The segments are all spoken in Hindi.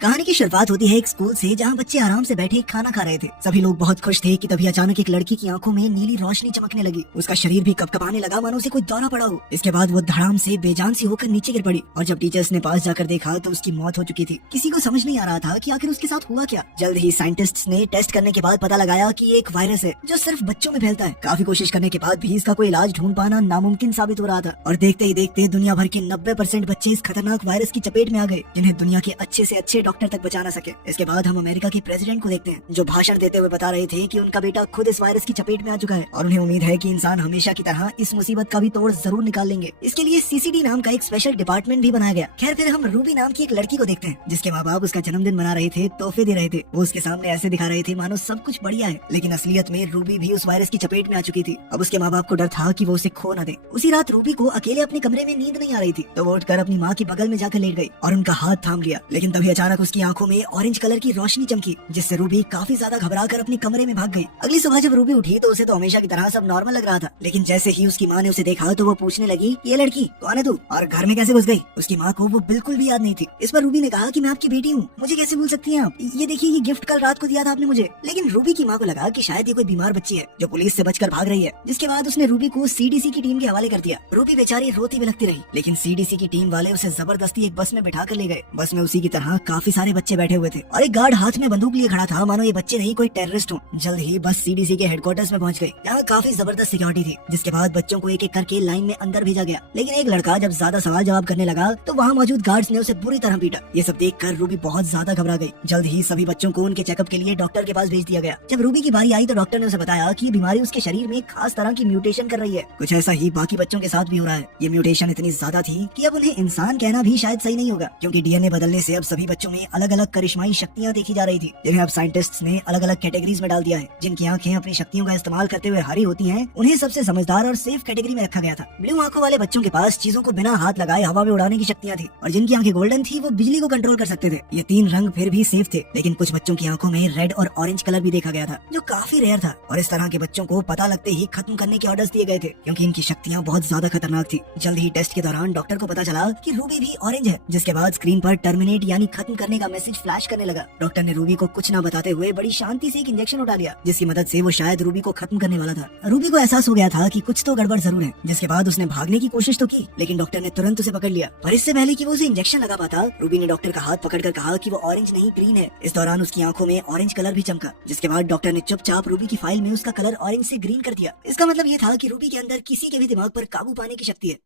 कहानी की शुरुआत होती है एक स्कूल से जहाँ बच्चे आराम से बैठे खाना खा रहे थे। सभी लोग बहुत खुश थे कि तभी अचानक एक लड़की की आंखों में नीली रोशनी चमकने लगी। उसका शरीर भी कपकपाने लगा मानो उसे कोई दौरा पड़ा हो। इसके बाद वो धड़ाम से बेजान सी होकर नीचे गिर पड़ी और जब टीचर्स ने पास जाकर देखा तो उसकी मौत हो चुकी थी। किसी को समझ नहीं आ रहा था कि आखिर उसके साथ हुआ क्या। जल्द ही साइंटिस्ट्स ने टेस्ट करने के बाद पता लगाया कि ये एक वायरस है जो सिर्फ बच्चों में फैलता है। काफी कोशिश करने के बाद भी इसका कोई इलाज ढूंढ पाना नामुमकिन साबित हो रहा था और देखते ही देखते दुनिया भर के 90% बच्चे इस खतरनाक वायरस की चपेट में आ गए जिन्हें दुनिया के अच्छे से अच्छे डॉक्टर तक बचा ना सके। इसके बाद हम अमेरिका के प्रेसिडेंट को देखते हैं जो भाषण देते हुए बता रहे थे कि उनका बेटा खुद इस वायरस की चपेट में आ चुका है और उन्हें उम्मीद है कि इंसान हमेशा की तरह इस मुसीबत का भी तोड़ जरूर निकाल लेंगे। इसके लिए सीसीडी नाम का एक स्पेशल डिपार्टमेंट भी बनाया गया। खैर फिर हम रूबी नाम की एक लड़की को देखते हैं जिसके माँ बाप उसका जन्मदिन मना रहे थे, तोहफे दे रहे थे। वो उसके सामने ऐसे दिखा रहे थे मानो सब कुछ बढ़िया है, लेकिन असलियत में रूबी भी उस वायरस की चपेट में आ चुकी थी। अब उसके माँ बाप को डर था कि वो उसे खो न दे। उसी रात रूबी को अकेले अपने कमरे में नींद नहीं आ रही थी तो वो उठकर अपनी माँ के बगल में जाकर लेट गई और उनका हाथ थाम लिया। लेकिन तभी अचानक उसकी आंखों में ऑरेंज कलर की रोशनी चमकी जिससे रूबी काफी ज्यादा घबराकर अपने कमरे में भाग गई। अगली सुबह जब रूबी उठी तो उसे तो हमेशा की तरह सब नॉर्मल लग रहा था, लेकिन जैसे ही उसकी माँ ने उसे देखा तो वो पूछने लगी, ये लड़की कौन है तू और घर में कैसे घुस गई। उसकी माँ को वो बिल्कुल भी याद नहीं थी। इस पर रूबी ने कहा कि मैं आपकी बेटी हूँ, मुझे कैसे भूल सकती हैं आप। ये देखिए ये गिफ्ट कल रात को दिया था आपने मुझे। लेकिन रूबी की माँ को लगा कि शायद ये कोई बीमार बच्ची है जो पुलिस से बचकर भाग रही है, जिसके बाद उसने रूबी को सीडीसी की टीम के हवाले कर दिया। रूबी बेचारी रोती बिलखती रही, लेकिन सीडीसी की टीम वाले उसे जबरदस्ती एक बस में बिठा कर ले गए। बस में उसी की तरह काफी सारे बच्चे बैठे हुए थे और एक गार्ड हाथ में बंदूक लिए खड़ा था मानो ये बच्चे नहीं कोई टेररिस्ट हो। जल्द ही बस सीडीसी के हेडक्वार्टर्स में पहुंच गई। यहाँ काफी जबरदस्त सिक्योरिटी थी जिसके बाद बच्चों को एक एक करके लाइन में अंदर भेजा गया। लेकिन एक लड़का जब ज्यादा सवाल जवाब करने लगा तो वहाँ मौजूद गार्ड्स ने उसे बुरी तरह पीटा। ये सब देखकर रूबी बहुत ज्यादा घबरा गई। जल्द ही सभी बच्चों को उनके चेकअप के लिए डॉक्टर के पास भेज दिया गया। जब रूबी की बारी आई तो डॉक्टर ने उसे बताया कि ये बीमारी उसके शरीर में खास तरह की म्यूटेशन कर रही है। कुछ ऐसा ही बाकी बच्चों के साथ भी हो रहा है। ये म्यूटेशन इतनी ज्यादा थी कि अब उन्हें इंसान कहना भी शायद सही नहीं होगा, क्योंकि डीएनए बदलने से अब सभी बच्चों में अलग अलग करिश्माई शक्तियाँ देखी जा रही थी जिन्हें अब साइंटिस्ट्स ने अलग अलग कैटेगरीज में डाल दिया है। जिनकी आंखें अपनी शक्तियों का इस्तेमाल करते हुए हरी होती हैं, उन्हें सबसे समझदार और सेफ कैटेगरी में रखा गया था। ब्लू आंखों वाले बच्चों के पास चीजों को बिना हाथ लगाए हवा में उड़ाने की शक्तियाँ थी और जिनकी आंखें गोल्डन थी वो बिजली को कंट्रोल कर सकते थे। ये तीन रंग फिर भी सेफ थे, लेकिन कुछ बच्चों की आंखों में रेड और ऑरेंज कलर भी देखा गया था जो काफी रेयर था और इस तरह के बच्चों को पता लगते ही खत्म करने के ऑर्डर्स दिए गए थे क्योंकि इनकी शक्तियाँ बहुत ज्यादा खतरनाक थी। जल्द ही टेस्ट के दौरान डॉक्टर को पता चला कि रूबी भी ऑरेंज है, जिसके बाद स्क्रीन पर टर्मिनेट यानी खत्म करने का मैसेज फ्लैश करने लगा। डॉक्टर ने रूबी को कुछ न बताते हुए बड़ी शांति से एक इंजेक्शन उठा लिया जिसकी मदद से वो शायद रूबी को खत्म करने वाला था। रूबी को एहसास हो गया था कि कुछ तो गड़बड़ जरूर है, जिसके बाद उसने भागने की कोशिश तो की, लेकिन डॉक्टर ने तुरंत उसे पकड़ लिया। पर इससे पहले कि वो उसे इंजेक्शन लगा पाता, रूबी ने डॉक्टर का हाथ पकड़कर कहा कि वो ऑरेंज नहीं ग्रीन है। इस दौरान उसकी आंखों में ऑरेंज कलर भी चमका, जिसके बाद डॉक्टर ने चुपचाप रूबी की फाइल में उसका कलर ऑरेंज से ग्रीन कर दिया। इसका मतलब ये था कि रूबी के अंदर किसी के भी दिमाग पर काबू पाने की शक्ति है।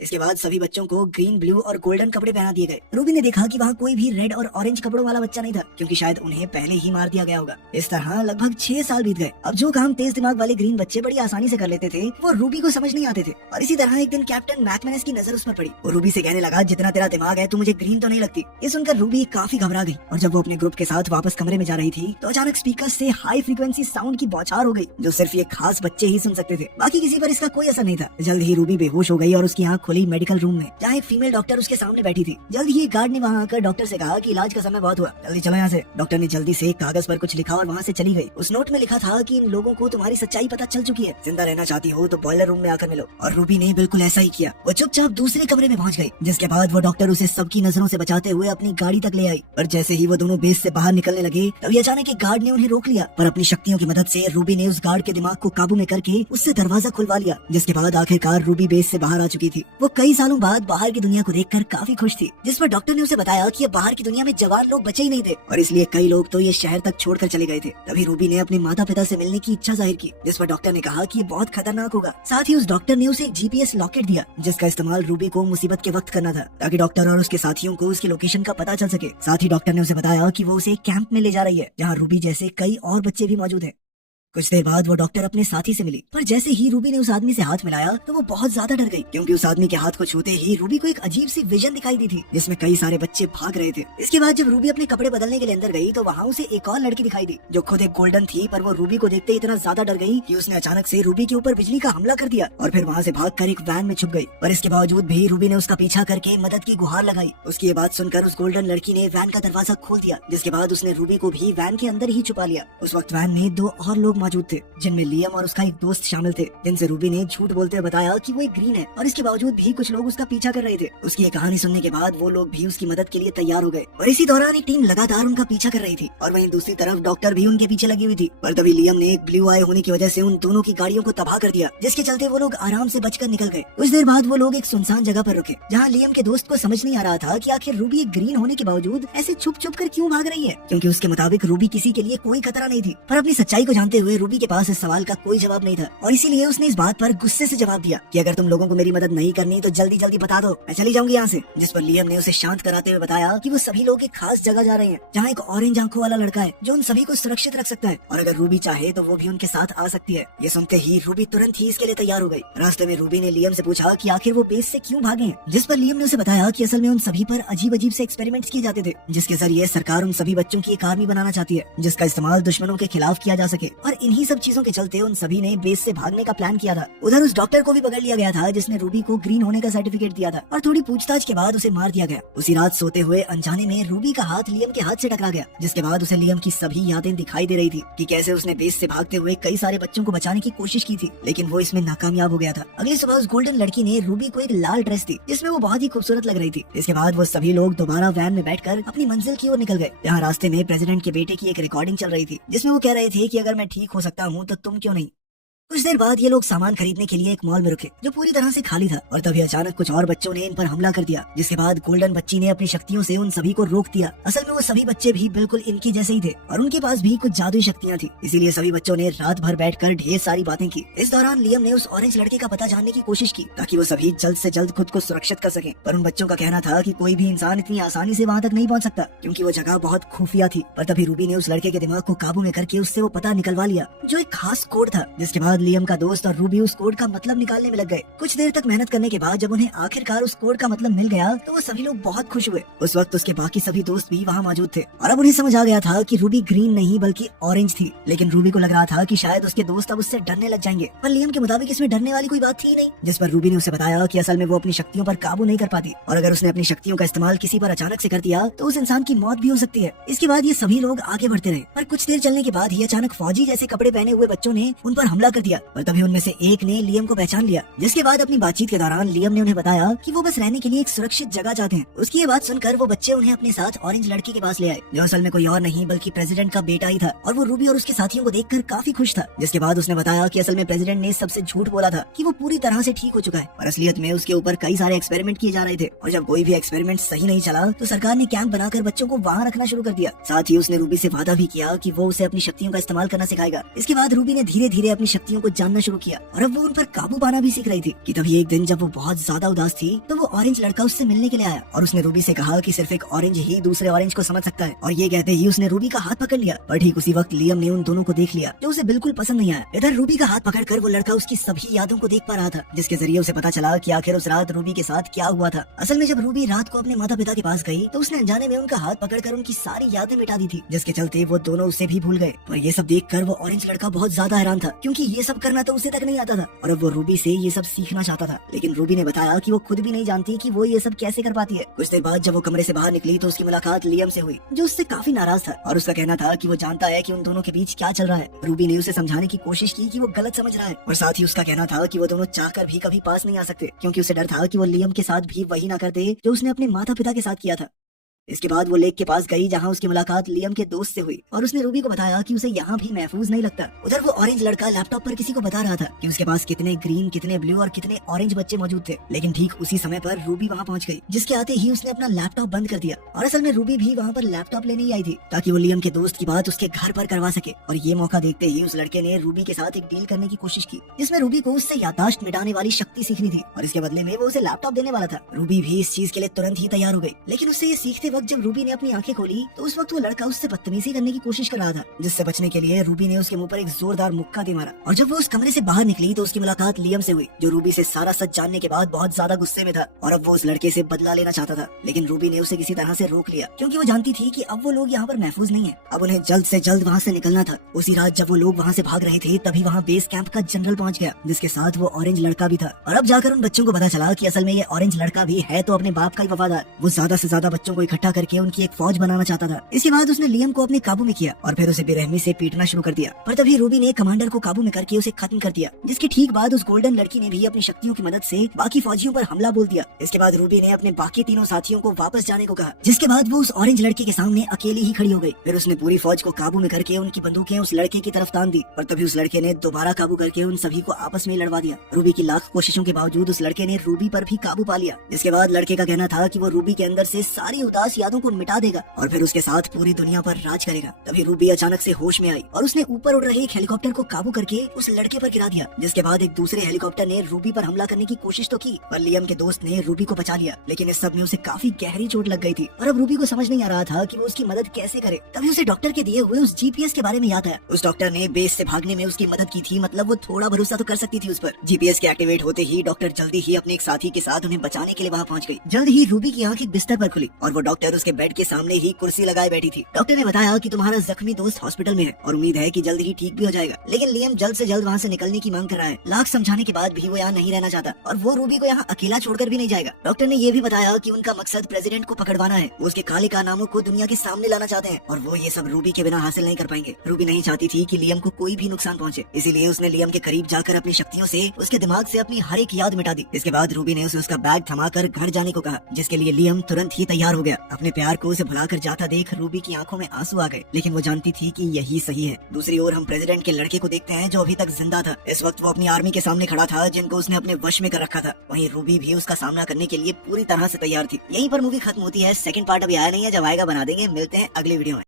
इसके बाद सभी बच्चों को ग्रीन, ब्लू और गोल्डन कपड़े पहना दिए गए। रूबी ने देखा कि वहाँ कोई भी रेड और ऑरेंज कपड़ों वाला बच्चा नहीं था, क्योंकि शायद उन्हें पहले ही मार दिया गया होगा। इस तरह लगभग 6 साल बीत गए। अब जो काम तेज दिमाग वाले ग्रीन बच्चे बड़ी आसानी से कर लेते थे वो रूबी को समझ नहीं आते थे। और इसी तरह एक दिन कैप्टन मैकमेनस की नजर उस पर पड़ी। वो रूबी से कहने लगा, जितना तेरा दिमाग है तू मुझे ग्रीन तो नहीं लगती। ये सुनकर रूबी काफी घबरा गई और जब वो अपने ग्रुप के साथ वापस कमरे में जा रही थी तो अचानक स्पीकर से हाई फ्रीक्वेंसी साउंड की बौछार हो गई जो सिर्फ ये खास बच्चे ही सुन सकते थे। बाकी किसी पर इसका कोई असर नहीं था। जल्द ही रूबी बेहोश हो गई और उसकी आंख खुली मेडिकल रूम में, जहाँ एक फीमेल डॉक्टर उसके सामने बैठी थी। जल्द ही गार्ड ने वहाँ आकर डॉक्टर से कहा कि इलाज का समय बहुत हुआ, जल्दी चलो यहाँ से। डॉक्टर ने जल्दी से कागज पर कुछ लिखा और वहाँ से चली गई। उस नोट में लिखा था कि इन लोगों को तुम्हारी सच्चाई पता चल चुकी है, जिंदा रहना चाहती हो तो बॉयलर रूम में आकर मिलो। और रूबी ने बिल्कुल ऐसा ही किया। वो चुपचाप दूसरे कमरे में पहुँच गई, जिसके बाद वो डॉक्टर उसे सबकी नजरों से बचाते हुए अपनी गाड़ी तक ले आई। और जैसे ही वो दोनों बेस से बाहर निकलने लगे तभी अचानक एक गार्ड ने उन्हें रोक लिया। पर अपनी शक्तियों की मदद से रूबी ने उस गार्ड के दिमाग को काबू में करके उससे दरवाजा खुलवा लिया, जिसके बाद आखिरकार रूबी बेस से बाहर आ चुकी थी। वो कई सालों बाद बाहर की दुनिया को देखकर काफी खुश थी, जिस पर डॉक्टर ने उसे बताया कि बाहर की दुनिया में जवान लोग बचे ही नहीं थे और इसलिए कई लोग तो ये शहर तक छोड़कर चले गए थे। तभी रूबी ने अपने माता पिता से मिलने की इच्छा जाहिर की, जिस पर डॉक्टर ने कहा कि ये बहुत खतरनाक होगा। साथ ही उस डॉक्टर ने उसे एक जीपीएस लॉकेट दिया जिसका इस्तेमाल रूबी को मुसीबत के वक्त करना था, ताकि डॉक्टर और उसके साथियों को उसकी लोकेशन का पता चल सके। साथ ही डॉक्टर ने उसे बताया कि वो उसे एक कैंप में ले जा रही है जहाँ रूबी जैसे कई और बच्चे भी मौजूद हैं। कुछ देर बाद वो डॉक्टर अपने साथी से मिली, पर जैसे ही रूबी ने उस आदमी से हाथ मिलाया तो वो बहुत ज्यादा डर गई, क्योंकि उस आदमी के हाथ को छूते ही रूबी को एक अजीब सी विजन दिखाई दी थी जिसमें कई सारे बच्चे भाग रहे थे। इसके बाद जब रूबी अपने कपड़े बदलने के लिए अंदर गई तो वहाँ उसे एक और लड़की दिखाई दी जो खुद एक गोल्डन थी, पर वो रूबी को देखते इतना ज्यादा डर गई कि उसने अचानक से रूबी के ऊपर बिजली का हमला कर दिया और फिर वहाँ से भागकर एक वैन में छुप गई। पर इसके बावजूद भी रूबी ने उसका पीछा करके मदद की गुहार लगाई। उसकी ये बात सुनकर उस गोल्डन लड़की ने वैन का दरवाजा खोल दिया, जिसके बाद उसने रूबी को भी वैन के अंदर ही छुपा लिया। उस वक्त वैन में 2 और लोग मौजूद थे, जिनमें लियम और उसका एक दोस्त शामिल थे, जिनसे रूबी ने झूठ बोलते हुए बताया कि वो एक ग्रीन है और इसके बावजूद भी कुछ लोग उसका पीछा कर रहे थे। उसकी ये कहानी सुनने के बाद वो लोग भी उसकी मदद के लिए तैयार हो गए और इसी दौरान एक टीम लगातार उनका पीछा कर रही थी और वहीं दूसरी तरफ डॉक्टर भी उनके पीछे लगी हुई थी। पर तभी लियम ने एक ब्लू आई होने की वजह से उन दोनों की गाड़ियों को तबाह कर दिया, जिसके चलते वो लोग आराम से बचकर निकल गए। कुछ देर बाद वो लोग एक सुनसान जगह पर रुके, जहाँ लियम के दोस्त को समझ नहीं आ रहा था कि आखिर रूबी एक ग्रीन होने के बावजूद ऐसे छुप छुप कर क्यों भाग रही है, क्योंकि उसके मुताबिक रूबी किसी के लिए कोई खतरा नहीं थी। पर अपनी सच्चाई को जानते हुए रूबी के पास इस सवाल का कोई जवाब नहीं था और इसीलिए उसने इस बात पर गुस्से से जवाब दिया कि अगर तुम लोगों को मेरी मदद नहीं करनी तो जल्दी जल्दी बता दो, मैं चली जाऊंगी यहाँ से। जिस पर लियम ने उसे शांत कराते हुए बताया कि वो सभी लोग एक खास जगह जा रहे हैं, जहाँ एक ऑरेंज आंखों वाला लड़का है जो उन सभी को सुरक्षित रख सकता है और अगर रूबी चाहे तो वो भी उनके साथ आ सकती है। ये सुनते ही रूबी तुरंत ही इसके लिए तैयार हो गई। रास्ते में रूबी ने लियम से पूछा कि आखिर वो बेस से क्यों भागे हैं, जिस पर लियम ने उसे बताया कि असल में उन सभी पर अजीब अजीब से एक्सपेरिमेंट्स किए जाते थे, जिसके जरिए सरकार उन सभी बच्चों की एक आर्मी बनाना चाहती है, जिसका इस्तेमाल दुश्मनों के खिलाफ किया जा सके। और इन्हीं सब चीजों के चलते उन सभी ने बेस से भागने का प्लान किया था। उधर उस डॉक्टर को भी पकड़ लिया गया था जिसने रूबी को ग्रीन होने का सर्टिफिकेट दिया था और थोड़ी पूछताछ के बाद उसे मार दिया गया। उसी रात सोते हुए अनजाने में रूबी का हाथ लियम के हाथ से टकरा गया, जिसके बाद उसे लियम की सभी यादें दिखाई दे रही थी कि कैसे उसने बेस से भागते हुए कई सारे बच्चों को बचाने की कोशिश की थी, लेकिन वो इसमें नाकामयाब हो गया था। अगली सुबह उस गोल्डन लड़की ने रूबी को एक लाल ड्रेस दी, जिसमें वो बहुत ही खूबसूरत लग रही थी। इसके बाद वो सभी लोग दोबारा वैन में बैठकर अपनी मंजिल की ओर निकल गए। यहाँ रास्ते में प्रेसिडेंट के बेटे की एक रिकॉर्डिंग चल रही थी, जिसमें वो कह रहे थे कि अगर मैं ठीक हो सकता हूँ तो तुम क्यों नहीं। कुछ देर बाद ये लोग सामान खरीदने के लिए एक मॉल में रुके, जो पूरी तरह से खाली था और तभी अचानक कुछ और बच्चों ने इन पर हमला कर दिया, जिसके बाद गोल्डन बच्ची ने अपनी शक्तियों से उन सभी को रोक दिया। असल में वो सभी बच्चे भी बिल्कुल इनके जैसे ही थे और उनके पास भी कुछ जादुई शक्तियाँ थी, इसीलिए सभी बच्चों ने रात भर बैठकर ढेर सारी बातें की। इस दौरान लियम ने उस ऑरेंज लड़के का पता जानने की कोशिश की ताकि वो सभी जल्द से जल्द खुद को सुरक्षित कर सके। पर उन बच्चों का कहना था कि कोई भी इंसान इतनी आसानी से वहाँ तक नहीं पहुँच सकता, क्योंकि वो जगह बहुत खुफिया थी। पर तभी रूबी ने उस लड़के के दिमाग को काबू में करके उससे वो पता निकलवा लिया, जो एक खास कोड था, जिसके बाद लियम का दोस्त और रूबी उस कोड का मतलब निकालने में लग गए। कुछ देर तक मेहनत करने के बाद जब उन्हें आखिरकार उस कोड का मतलब मिल गया तो वो सभी लोग बहुत खुश हुए। उस वक्त उसके बाकी सभी दोस्त भी वहाँ मौजूद थे और अब उन्हें समझ आ गया था कि रूबी ग्रीन नहीं बल्कि ऑरेंज थी। लेकिन रूबी को लग रहा था कि शायद उसके दोस्त अब उससे डरने लग जाएंगे, पर लियम के मुताबिक इसमें डरने वाली कोई बात थी नहीं। जिस पर रूबी ने उसे बताया कि असल में वो अपनी शक्तियों पर काबू नहीं कर पाती और अगर उसने अपनी शक्तियों का इस्तेमाल किसी पर अचानक से कर दिया तो उस इंसान की मौत भी हो सकती है। इसके बाद ये सभी लोग आगे बढ़ते रहे, पर कुछ देर चलने के बाद ही अचानक फौजी जैसे कपड़े पहने हुए बच्चों ने उन पर हमला कर दिया। पर तभी उनमें से एक ने लियम को पहचान लिया, जिसके बाद अपनी बातचीत के दौरान लियम ने उन्हें बताया कि वो बस रहने के लिए एक सुरक्षित जगह चाहते हैं। उसकी ये बात सुनकर वो बच्चे उन्हें अपने साथ ऑरेंज लड़के के पास ले आए, जो असल में कोई और नहीं बल्कि प्रेसिडेंट का बेटा ही था और वो रूबी और उसके साथियों को देखकर काफी खुश था। जिसके बाद उसने बताया कि असल में प्रेसिडेंट ने सबसे झूठ बोला था कि वो पूरी तरह से ठीक हो चुका है और असलियत में उसके ऊपर कई सारे एक्सपेरिमेंट किए जा रहे थे और जब कोई भी एक्सपेरिमेंट सही नहीं चला तो सरकार ने कैंप बनाकर बच्चों को वहाँ रखना शुरू कर दिया। साथ ही उसने रूबी से वादा भी किया कि वो उसे अपनी शक्तियों का इस्तेमाल करना सिखाएगा। इसके बाद रूबी ने धीरे धीरे अपनी शक्तियों को जानना शुरू किया और अब वो उन पर काबू पाना भी सीख रही थी कि तभी एक दिन जब वो बहुत ज्यादा उदास थी तो वो ऑरेंज लड़का उससे मिलने के लिए आया और उसने रूबी से कहा कि सिर्फ एक ऑरेंज ही दूसरे ऑरेंज को समझ सकता है और ये कहते ही उसने रूबी का हाथ पकड़ लिया। पर ठीक उसी वक्त लियम ने उन दोनों को देख लिया, जो उसे बिल्कुल पसंद नहीं आया। इधर रूबी का हाथ पकड़कर वो लड़का उसकी सभी यादों को देख पा रहा था, जिसके जरिए उसे पता चला कि आखिर उस रात रूबी के साथ क्या हुआ था। असल में जब रूबी रात को अपने माता पिता के पास गई तो उसने अनजाने में उनका हाथ पकड़कर उनकी सारी यादें मिटा दी थी, जिसके चलते वो दोनों उसे भी भूल गए। पर ये सब देखकर वो ऑरेंज लड़का बहुत ज्यादा हैरान था, क्योंकि ये सब करना तो उसे तक नहीं आता था और अब वो रूबी से ये सब सीखना चाहता था। लेकिन रूबी ने बताया कि वो खुद भी नहीं जानती कि वो ये सब कैसे कर पाती है। कुछ देर बाद जब वो कमरे से बाहर निकली तो उसकी मुलाकात लियम से हुई, जो उससे काफी नाराज था और उसका कहना था कि वो जानता है कि उन दोनों के बीच क्या चल रहा है। रूबी ने उसे समझाने की कोशिश की कि वो गलत समझ रहा है और साथ ही उसका कहना था कि वो दोनों चाहकर भी कभी पास नहीं आ सकते, क्योंकि उसे डर था कि वो लियम के साथ भी वही ना कर दे जो उसने अपने माता पिता के साथ किया था। इसके बाद वो लेक के पास गई जहाँ उसकी मुलाकात लियम के दोस्त से हुई और उसने रूबी को बताया कि उसे यहाँ भी महफूज नहीं लगता। उधर वो ऑरेंज लड़का लैपटॉप पर किसी को बता रहा था कि उसके पास कितने ग्रीन, कितने ब्लू और कितने ऑरेंज बच्चे मौजूद थे। लेकिन ठीक उसी समय पर रूबी वहाँ पहुँच गई, जिसके आते ही उसने अपना लैपटॉप बंद कर दिया और असल में रूबी भी वहाँ पर लैपटॉप लेने ही आई थी ताकि वो लियम के दोस्त की बात उसके घर पर करवा सके। और ये मौका देखते ही उस लड़के ने रूबी के साथ एक डील करने की कोशिश की, जिसमें रूबी को उससे याददाश्त मिटाने वाली शक्ति सीखनी थी और इसके बदले में वो उसे लैपटॉप देने वाला था। रूबी भी इस चीज के लिए तुरंत ही तैयार हो गई, लेकिन उससे ये सीखते वक्त जब रूबी ने अपनी आंखें खोली तो उस वक्त वो लड़का उससे बदतमीजी करने की कोशिश कर रहा था, जिससे बचने के लिए रूबी ने उसके मुंह पर एक जोरदार मुक्का दे मारा। और जब वो उस कमरे से बाहर निकली तो उसकी मुलाकात लियम से हुई, जो रूबी से सारा सच जानने के बाद बहुत ज्यादा गुस्से में था और अब वो उस लड़के से बदला लेना चाहता था। लेकिन रूबी ने उसे किसी तरह से रोक लिया, क्योंकि वो जानती थी कि अब वो लोग यहाँ पर महफूज नहीं है, अब उन्हें जल्द से जल्द वहाँ से निकलना था। उसी रात जब वो लोग वहाँ से भाग रहे थे तभी वहाँ बेस कैंप का जनरल पहुँच गया, जिसके साथ वो ऑरेंज लड़का भी था। और अब जाकर उन बच्चों को पता चला कि असल में ये ऑरेंज लड़का भी है तो अपने बाप का ही वफादार। वो ज्यादा से ज्यादा बच्चों को इकट्ठा इकट्ठा करके उनकी एक फौज बनाना चाहता था। इसके बाद उसने लियम को अपने काबू में किया और फिर उसे बेरहमी से पीटना शुरू कर दिया। पर तभी रूबी ने कमांडर को काबू में करके उसे खत्म कर दिया, जिसके ठीक बाद उस गोल्डन लड़की ने भी अपनी शक्तियों की मदद से बाकी फौजियों पर हमला बोल दिया। इसके बाद रूबी ने अपने बाकी तीनों साथियों को वापस जाने को कहा, जिसके बाद वो उस ऑरेंज लड़के के सामने अकेली ही खड़ी हो गई। फिर उसने पूरी फौज को काबू में करके उनकी बंदूकें उस लड़के की तरफ तान दी। पर तभी उस लड़के ने दोबारा काबू करके उन सभी को आपस में लड़वा दिया। रूबी की लाख कोशिशों के बावजूद उस लड़के ने रूबी पर भी काबू पा लिया। इसके बाद लड़के का कहना था कि वो रूबी के अंदर से सारी उदास यादों को मिटा देगा और फिर उसके साथ पूरी दुनिया पर राज करेगा। तभी रूबी अचानक से होश में आई और उसने ऊपर उड़ रहे एक हेलीकॉप्टर को काबू करके उस लड़के पर गिरा दिया। जिसके बाद एक दूसरे हेलीकॉप्टर ने रूबी पर हमला करने की कोशिश तो की, पर लियम के दोस्त ने रूबी को बचा लिया। लेकिन इस सब में उसे काफी गहरी चोट लग गई थी और अब रूबी को समझ नहीं आ रहा था कि वो उसकी मदद कैसे करे। तभी उसे डॉक्टर के दिए हुए उस जीपीएस के बारे में याद आया। उस डॉक्टर ने बेस से भागने में उसकी मदद की थी, मतलब वो थोड़ा भरोसा तो कर सकती थी उस पर। जीपीएस के एक्टिवेट होते ही डॉक्टर जल्दी ही अपने एक साथी के साथ उन्हें बचाने के लिए वहाँ पहुँच गई। जल्द ही रूबी की आंख एक बिस्तर पर खुली और वो डॉक्टर उसके बेड के सामने ही कुर्सी लगाए बैठी थी। डॉक्टर ने बताया कि तुम्हारा जख्मी दोस्त हॉस्पिटल में है और उम्मीद है कि जल्द ही ठीक भी हो जाएगा, लेकिन लियम जल्द से जल्द वहाँ से निकलने की मांग कर रहा है। लाख समझाने के बाद भी वो यहाँ नहीं रहना चाहता और वो रूबी को यहाँ अकेला छोड़कर भी नहीं जाएगा। डॉक्टर ने ये भी बताया कि उनका मकसद प्रेसिडेंट को पकड़वाना है। वो उसके काले कारनामों को दुनिया के सामने लाना चाहते हैं और वो ये सब रूबी के बिना हासिल नहीं कर पाएंगे। रूबी नहीं चाहती थी कि लियम को कोई भी नुकसान पहुंचे, इसीलिए उसने लियम के करीब जाकर अपनी शक्तियों से उसके दिमाग से अपनी हर एक याद मिटा दी। इसके बाद रूबी ने उसे उसका बैग थमाकर घर जाने को कहा, जिसके लिए लियम तुरंत ही तैयार हो गया। अपने प्यार को उसे भुलाकर जाता देख रूबी की आंखों में आंसू आ गए, लेकिन वो जानती थी कि यही सही है। दूसरी ओर हम प्रेसिडेंट के लड़के को देखते हैं जो अभी तक जिंदा था। इस वक्त वो अपनी आर्मी के सामने खड़ा था जिनको उसने अपने वश में कर रखा था। वहीं रूबी भी उसका सामना करने के लिए पूरी तरह से तैयार थी। यहीं पर मूवी खत्म होती है। सेकंड पार्ट अभी आया नहीं है, जब आएगा बना देंगे। मिलते हैं अगली वीडियो में।